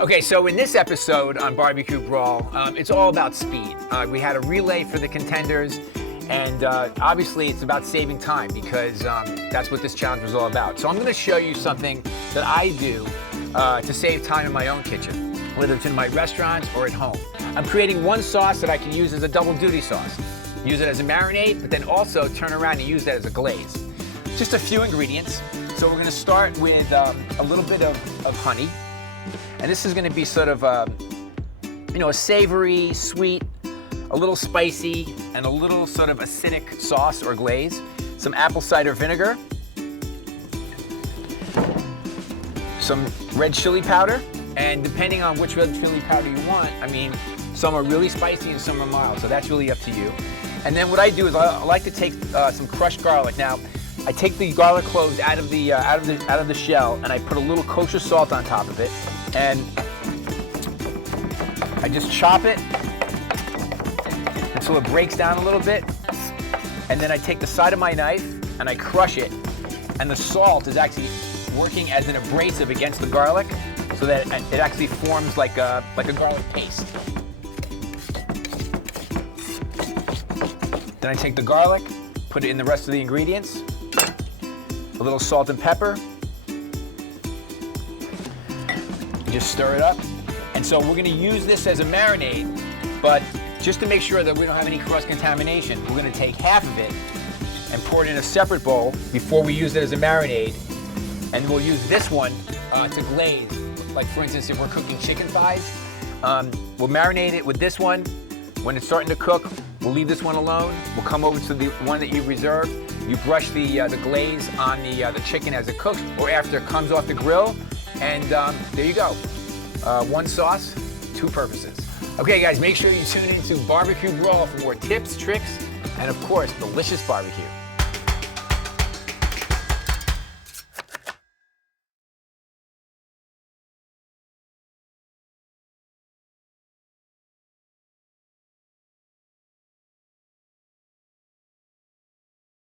Okay, so in this episode on BBQ Brawl, it's all about speed. We had a relay for the contenders, and obviously it's about saving time because that's what this challenge was all about. So I'm gonna show you something that I do to save time in my own kitchen, whether it's in my restaurants or at home. I'm creating one sauce that I can use as a double duty sauce. Use it as a marinade, but then also turn around and use that as a glaze. Just a few ingredients. So we're gonna start with a little bit of honey. And this is gonna be sort of a savory, sweet, a little spicy, and a little sort of acidic sauce or glaze. Some apple cider vinegar. Some red chili powder. And depending on which red chili powder you want, I mean, some are really spicy and some are mild, so that's really up to you. And then what I do is I like to take some crushed garlic. Now, I take the garlic cloves out of the shell, and I put a little kosher salt on top of it, and I just chop it until it breaks down a little bit, and then I take the side of my knife and I crush it, and the salt is actually working as an abrasive against the garlic, so that it actually forms like a garlic paste. Then I take the garlic, put it in the rest of the ingredients, a little salt and pepper, just stir it up. And so we're gonna use this as a marinade, but just to make sure that we don't have any cross-contamination, we're gonna take half of it and pour it in a separate bowl before we use it as a marinade. And we'll use this one to glaze. Like for instance, if we're cooking chicken thighs, we'll marinate it with this one. When it's starting to cook, we'll leave this one alone. We'll come over to the one that you've reserved. You brush the glaze on the chicken as it cooks or after it comes off the grill, and there you go. One sauce, two purposes. Okay guys, make sure you tune into BBQ Brawl for more tips, tricks, and of course, delicious barbecue.